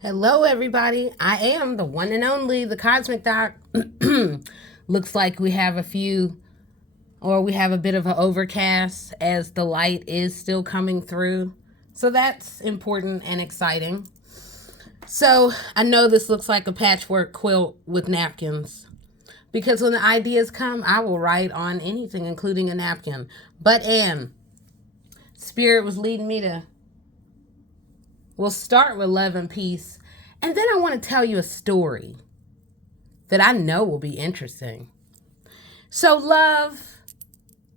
Hello, everybody. I am the one and only, the Cosmic Doc. Looks like we have we have a bit of an overcast as the light is still coming through. So that's important and exciting. So I know this looks like a patchwork quilt with napkins because when the ideas come, I will write on anything, including a napkin. But Spirit was leading me to. We'll start with love and peace. And then I want to tell you a story that I know will be interesting. So, love,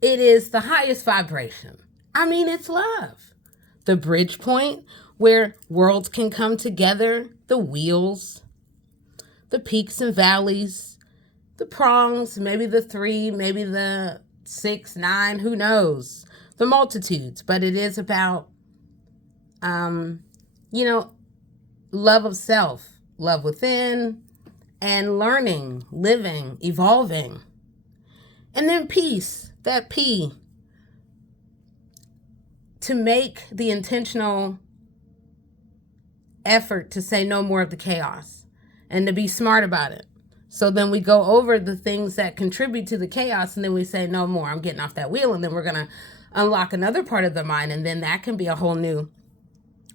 it is the highest vibration. I mean, it's love. The bridge point where worlds can come together, the wheels, the peaks and valleys, the prongs, maybe the 3, maybe the 6, 9, who knows? The multitudes. But it is about, love of self, love within, and learning, living, evolving. And then peace, that P, to make the intentional effort to say no more of the chaos and to be smart about it. So then we go over the things that contribute to the chaos and then we say no more, I'm getting off that wheel, and then we're going to unlock another part of the mind, and then that can be a whole new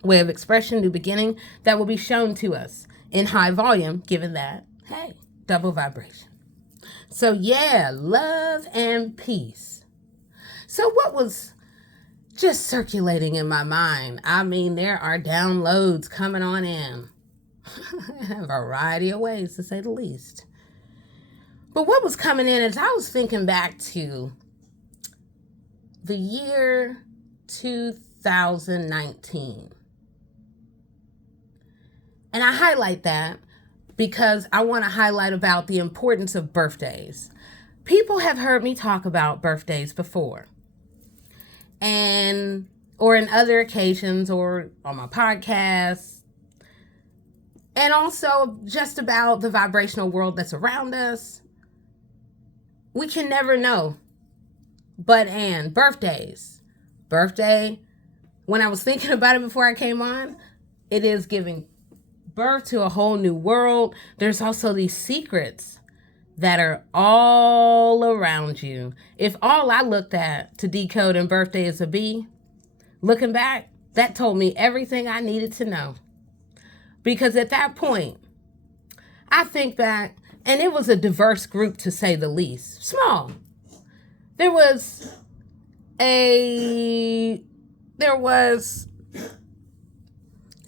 way of expression, new beginning that will be shown to us in high volume, given that, hey, double vibration. So yeah, love and peace. So what was just circulating in my mind? I mean, there are downloads coming on in. A variety of ways, to say the least. But what was coming in is I was thinking back to the year 2019. And I highlight that because I want to highlight about the importance of birthdays. People have heard me talk about birthdays before, or in other occasions, or on my podcast, and also just about the vibrational world that's around us. We can never know. But birthdays. Birthday, when I was thinking about it before I came on, it is giving birth to a whole new world. There's also these secrets that are all around you. If all I looked at to decode in birthday is a B, looking back, that told me everything I needed to know. Because at that point, I think back, and it was a diverse group to say the least. Small. Sorry,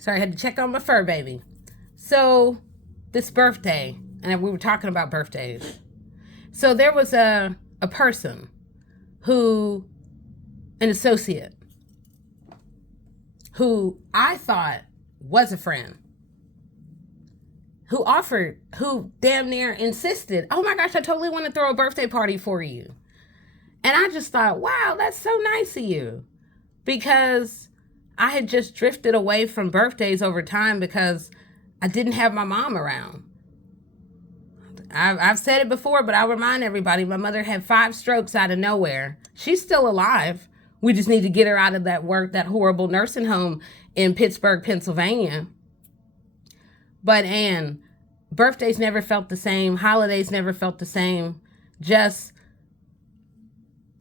I had to check on my fur baby. So this birthday, and we were talking about birthdays. So there was a person an associate, who I thought was a friend, who damn near insisted, oh my gosh, I totally want to throw a birthday party for you. And I just thought, wow, that's so nice of you. Because I had just drifted away from birthdays over time because I didn't have my mom around. I've said it before, but I'll remind everybody, my mother had 5 strokes out of nowhere. She's still alive. We just need to get her out of that horrible nursing home in Pittsburgh, Pennsylvania. But birthdays never felt the same. Holidays never felt the same. Just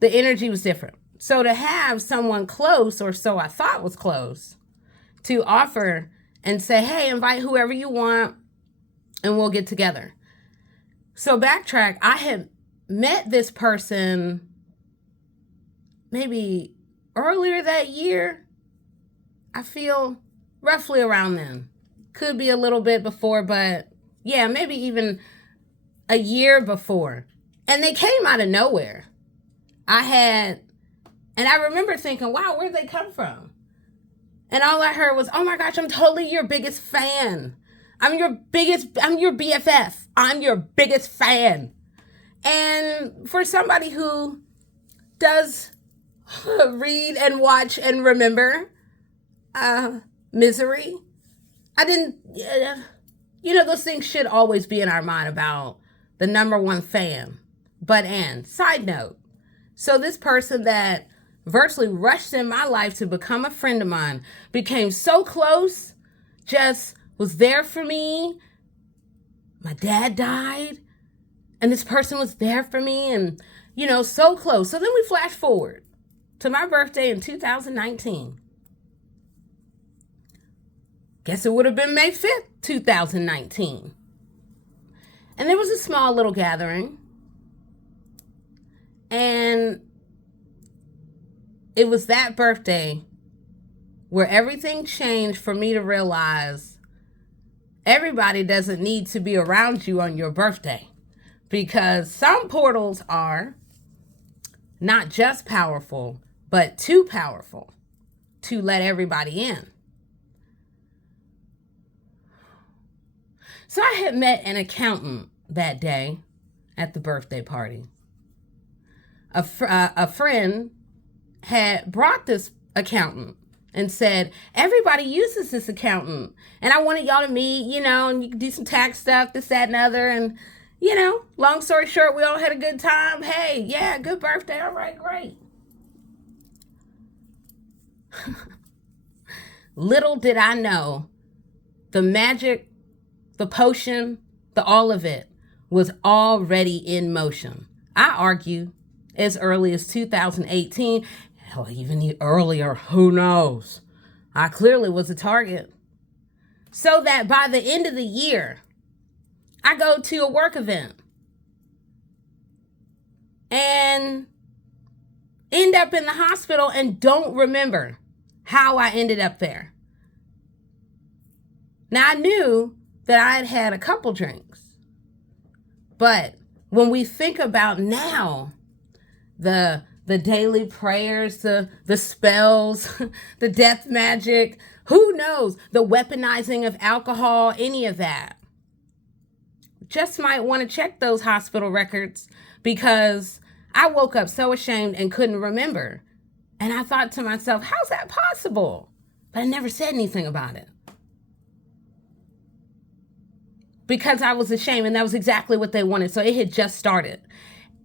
the energy was different. So to have someone close, or so I thought was close, to offer and say, hey, invite whoever you want and we'll get together. So backtrack, I had met this person maybe earlier that year. I feel roughly around then. Could be a little bit before, but yeah, maybe even a year before. And they came out of nowhere. And I remember thinking, wow, where'd they come from? And all I heard was, oh my gosh, I'm totally your biggest fan. I'm your BFF. I'm your biggest fan. And for somebody who does read and watch and remember Misery, I didn't, those things should always be in our mind about the number one fan. But side note, so this person that virtually rushed in my life to become a friend of mine became so close just was there for me. My dad died, and this person was there for me, and, so close. So then we flash forward to my birthday in 2019. Guess it would have been May 5th, 2019. And there was a small little gathering. And it was that birthday where everything changed for me to realize everybody doesn't need to be around you on your birthday, because some portals are not just powerful, but too powerful to let everybody in. So I had met an accountant that day at the birthday party. A friend had brought this accountant and said, everybody uses this accountant, and I wanted y'all to meet, and you can do some tax stuff, this, that, and other. And, long story short, we all had a good time. Hey, yeah, good birthday. All right, great. Little did I know, the magic, the potion, the all of it was already in motion. I argue as early as 2018, hell, even earlier, who knows? I clearly was a target. So that by the end of the year, I go to a work event and end up in the hospital and don't remember how I ended up there. Now, I knew that I had had a couple drinks, but when we think about now, the daily prayers, the spells, the death magic, who knows, the weaponizing of alcohol, any of that. Just might want to check those hospital records, because I woke up so ashamed and couldn't remember. And I thought to myself, how's that possible? But I never said anything about it, because I was ashamed, and that was exactly what they wanted. So it had just started.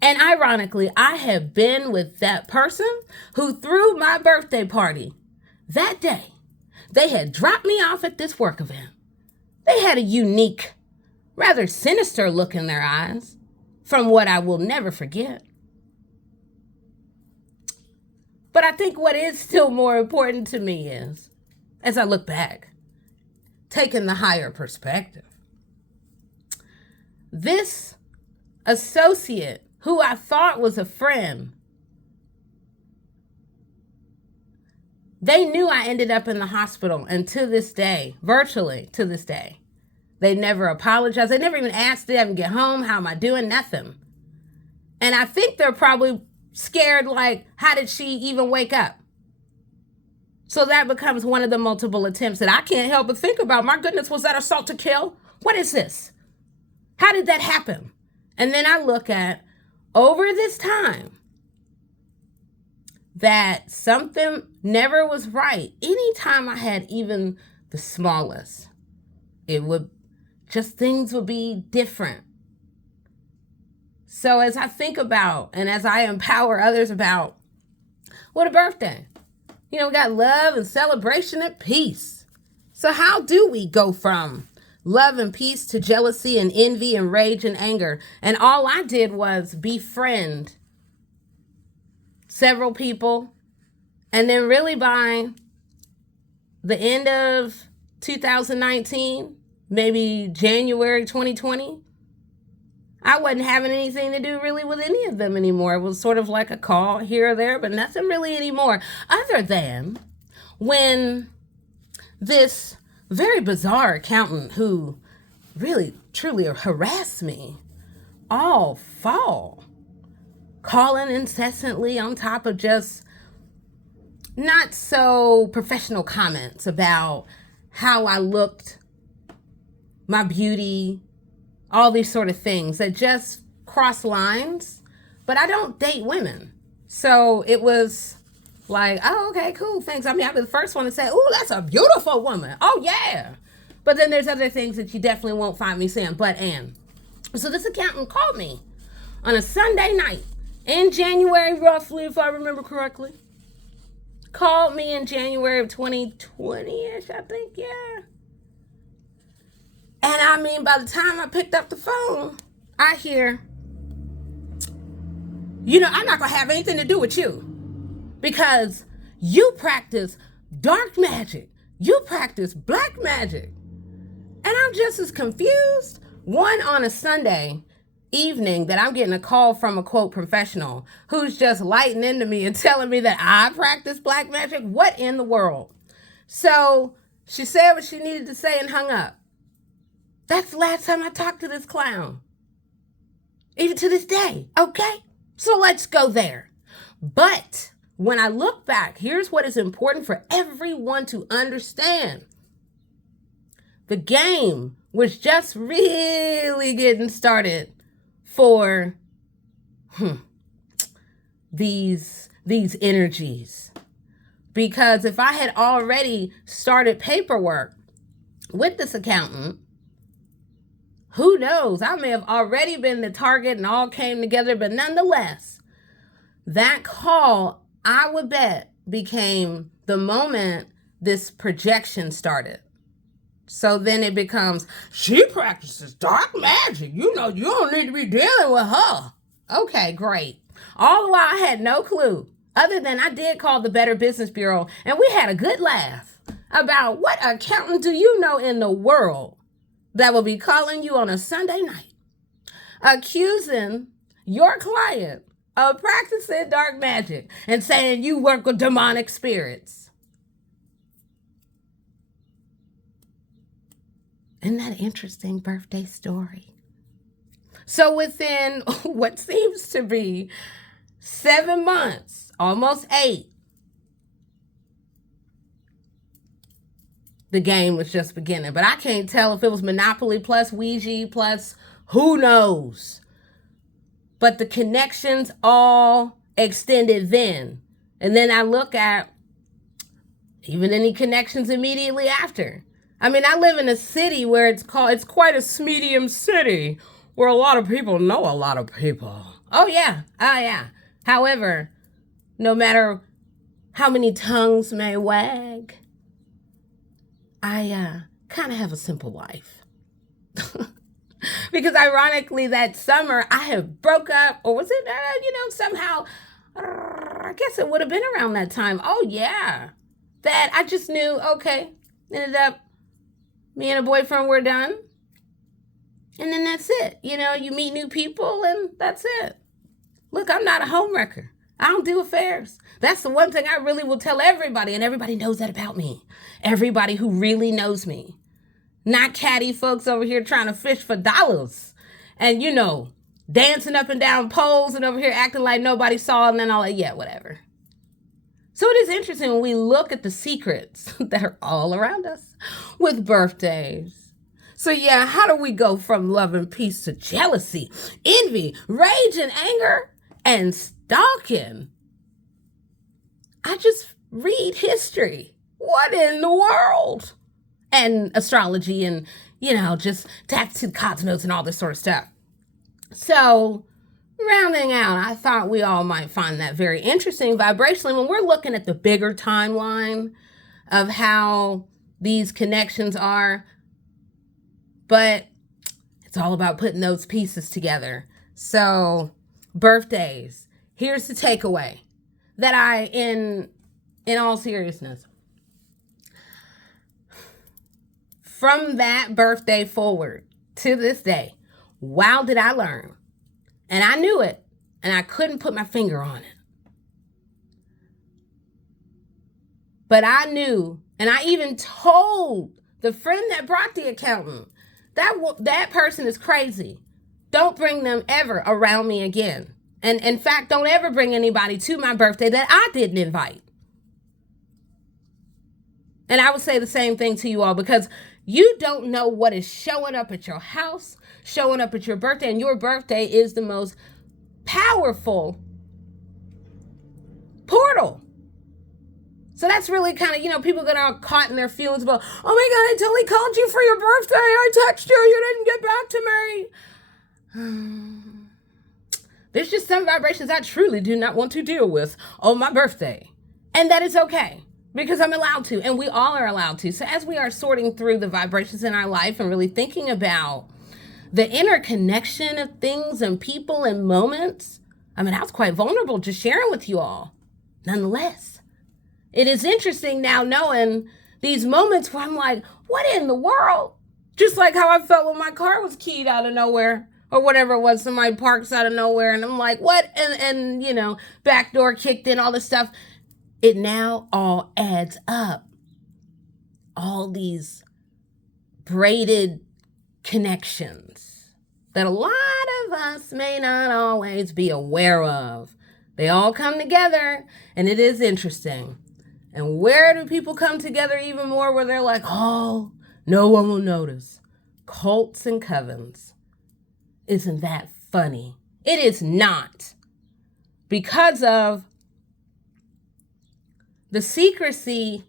And ironically, I had been with that person who threw my birthday party that day. They had dropped me off at this work event. They had a unique, rather sinister look in their eyes, from what I will never forget. But I think what is still more important to me is, as I look back, taking the higher perspective. This associate who I thought was a friend, they knew I ended up in the hospital, and to this day, virtually to this day, they never apologized. They never even asked, did I even get home? How am I doing? Nothing. And I think they're probably scared, like, how did she even wake up? So that becomes one of the multiple attempts that I can't help but think about. My goodness, was that assault to kill? What is this? How did that happen? And then I look at, over this time, that something never was right. Anytime I had even the smallest, things would be different. So as I think about, and as I empower others about, what a birthday. We got love and celebration and peace. So how do we go from love and peace to jealousy and envy and rage and anger? And all I did was befriend several people. And then really by the end of 2019, maybe January 2020, I wasn't having anything to do really with any of them anymore. It was sort of like a call here or there, but nothing really anymore. Other than when this very bizarre accountant who really, truly harassed me all fall, calling incessantly on top of just not so professional comments about how I looked, my beauty, all these sort of things that just cross lines. But I don't date women. So it was like, oh, okay, cool, thanks. I mean, I'll be the first one to say, oh, that's a beautiful woman. Oh, yeah. But then there's other things that you definitely won't find me saying, but and. So this accountant called me on a Sunday night in January, roughly, if I remember correctly. Called me in January of 2020-ish, I think, yeah. And I mean, by the time I picked up the phone, I hear, I'm not going to have anything to do with you because you practice dark magic. You practice black magic. And I'm just as confused. One, on a Sunday evening that I'm getting a call from a quote professional who's just lighting into me and telling me that I practice black magic. What in the world? So she said what she needed to say and hung up. That's the last time I talked to this clown. Even to this day, okay? So let's go there. But when I look back, here's what is important for everyone to understand. The game was just really getting started for these energies. Because if I had already started paperwork with this accountant, who knows? I may have already been the target and all came together, but nonetheless, that call, I would bet, became the moment this projection started. So then it becomes, she practices dark magic. You don't need to be dealing with her. Okay, great. All the while I had no clue, other than I did call the Better Business Bureau, and we had a good laugh about what accountant do you know in the world that will be calling you on a Sunday night, accusing your client of practicing dark magic and saying you work with demonic spirits. Isn't that an interesting birthday story? So within what seems to be 7 months, almost 8, the game was just beginning. But I can't tell if it was Monopoly plus Ouija plus who knows. But the connections all extended then. And then I look at even any connections immediately after. I mean, I live in a city where it's quite a medium city where a lot of people know a lot of people. Oh, yeah. However, no matter how many tongues may wag, I kind of have a simple life. Because ironically, that summer, I had broke up, or was it, somehow, I guess it would have been around that time. Oh, yeah. That I just knew, okay, ended up, me and a boyfriend were done. And then that's it. You meet new people and that's it. Look, I'm not a homewrecker. I don't do affairs. That's the one thing I really will tell everybody, and everybody knows that about me. Everybody who really knows me. Not catty folks over here trying to fish for dollars and, dancing up and down poles and over here acting like nobody saw and then all that, yeah, whatever. So it is interesting when we look at the secrets that are all around us with birthdays. So yeah, how do we go from love and peace to jealousy, envy, rage and anger, and stalking? I just read history. What in the world? And astrology and, just tap to cosmos and all this sort of stuff. So rounding out, I thought we all might find that very interesting vibrationally when we're looking at the bigger timeline of how these connections are. But it's all about putting those pieces together. So birthdays, here's the takeaway that in all seriousness, from that birthday forward to this day, wow, did I learn. And I knew it, and I couldn't put my finger on it. But I knew, and I even told the friend that brought the accountant, that person is crazy. Don't bring them ever around me again. And in fact, don't ever bring anybody to my birthday that I didn't invite. And I would say the same thing to you all, because you don't know what is showing up at your house, showing up at your birthday, and your birthday is the most powerful portal. So that's really kind of, people get all caught in their feelings about, oh my God, I totally called you for your birthday. I texted you. You didn't get back to me. There's just some vibrations I truly do not want to deal with on my birthday. And that is okay. because I'm allowed to, and we all are allowed to. So as we are sorting through the vibrations in our life and really thinking about the interconnection of things and people and moments, I mean, I was quite vulnerable just sharing with you all. Nonetheless, it is interesting now knowing these moments where I'm like, what in the world? Just like how I felt when my car was keyed out of nowhere or whatever it was, somebody parks out of nowhere and I'm like, what? And you know, back door kicked in, all this stuff. It now all adds up. All these braided connections that a lot of us may not always be aware of. They all come together, and it is interesting. And where do people come together even more where they're like, oh, no one will notice? Cults and covens. Isn't that funny? It is not. Because of the secrecy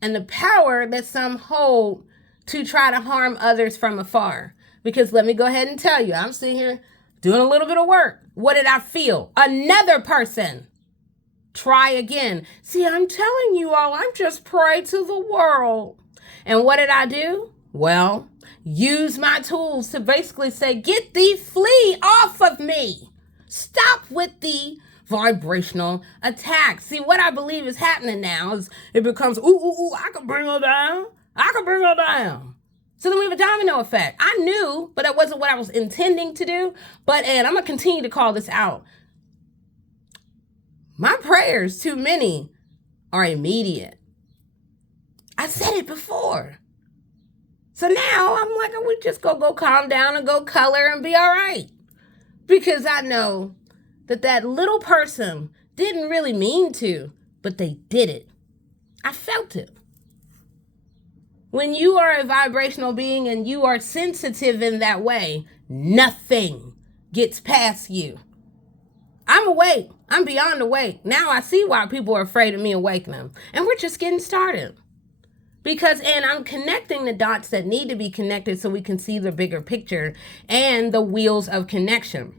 and the power that some hold to try to harm others from afar. Because let me go ahead and tell you, I'm sitting here doing a little bit of work. What did I feel? Another person. Try again. See, I'm telling you all, I'm just prey to the world. And what did I do? Well, use my tools to basically say, get thee, flee off of me. Stop with the vibrational attacks. See, what I believe is happening now is it becomes, ooh, I can bring her down. I can bring her down. So then we have a domino effect. I knew, but that wasn't what I was intending to do. And I'm going to continue to call this out. My prayers, too many, are immediate. I said it before. So now I'm like, we just go calm down and go color and be all right. Because I know that little person didn't really mean to, but they did it. I felt it. When you are a vibrational being and you are sensitive in that way, nothing gets past you. I'm awake. I'm beyond awake. Now I see why people are afraid of me awakening them. And we're just getting started. And I'm connecting the dots that need to be connected so we can see the bigger picture and the wheels of connection.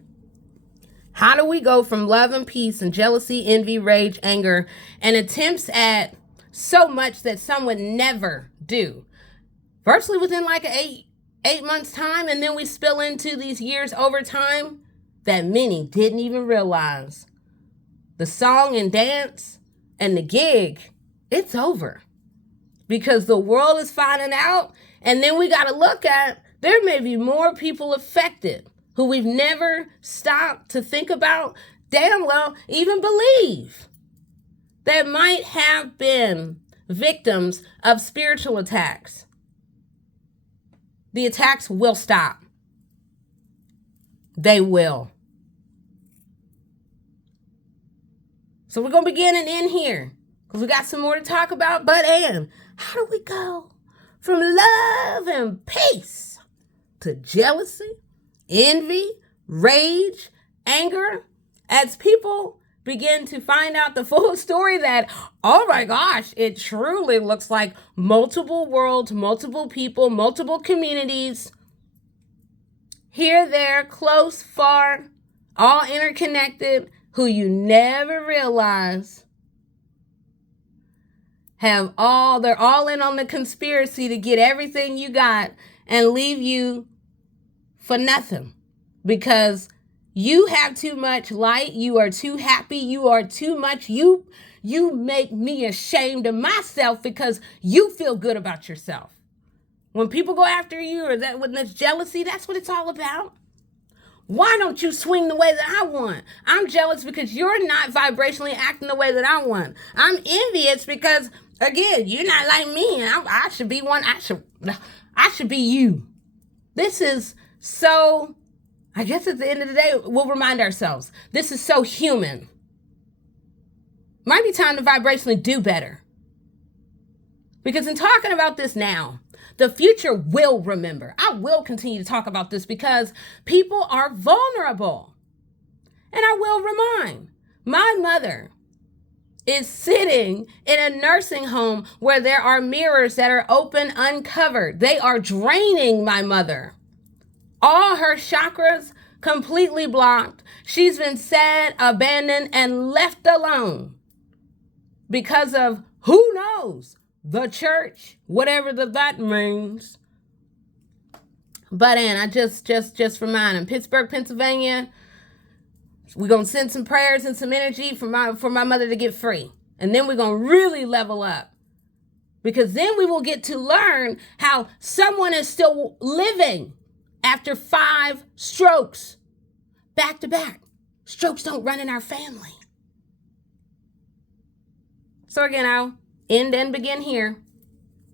How do we go from love and peace and jealousy, envy, rage, anger, and attempts at so much that some would never do, virtually within like eight months time, and then we spill into these years over time that many didn't even realize. The song and dance and the gig, it's over. Because the world is finding out, and then we got to look at, there may be more people affected who we've never stopped to think about, damn well, even believe, that might have been victims of spiritual attacks. The attacks will stop. They will. So we're going to begin and end here because we got some more to talk about. And how do we go from love and peace to jealousy, envy, rage, anger, as people begin to find out the full story that, oh my gosh, it truly looks like multiple worlds, multiple people, multiple communities, here, there, close, far, all interconnected, who you never realize they're all in on the conspiracy to get everything you got and leave you for nothing because you have too much light. You are too happy. You are too much. You make me ashamed of myself because you feel good about yourself. When people go after you or when there's jealousy, that's what it's all about. Why don't you swing the way that I want? I'm jealous because you're not vibrationally acting the way that I want. I'm envious because, again, you're not like me. And I should be one. I should be you. This is so, I guess at the end of the day, we'll remind ourselves, this is so human. Might be time to vibrationally do better. Because in talking about this now, the future will remember. I will continue to talk about this because people are vulnerable. And I will remind, my mother is sitting in a nursing home where there are mirrors that are open, uncovered. They are draining my mother. All her chakras completely blocked. She's been sad, abandoned, and left alone because of Who knows? The church, whatever that means. But and I just remind him, Pittsburgh, Pennsylvania, we're gonna send some prayers and some energy for my mother to get free. And then we're gonna really level up. Because then we will get to learn how someone is still living after 5 strokes. Back to back. Strokes don't run in our family. So again, I'll end and begin here.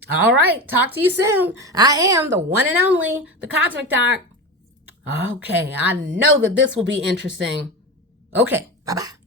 All right, talk to you soon. I am the one and only, the Cosmic Doc. Okay, I know that this will be interesting. Okay, bye-bye.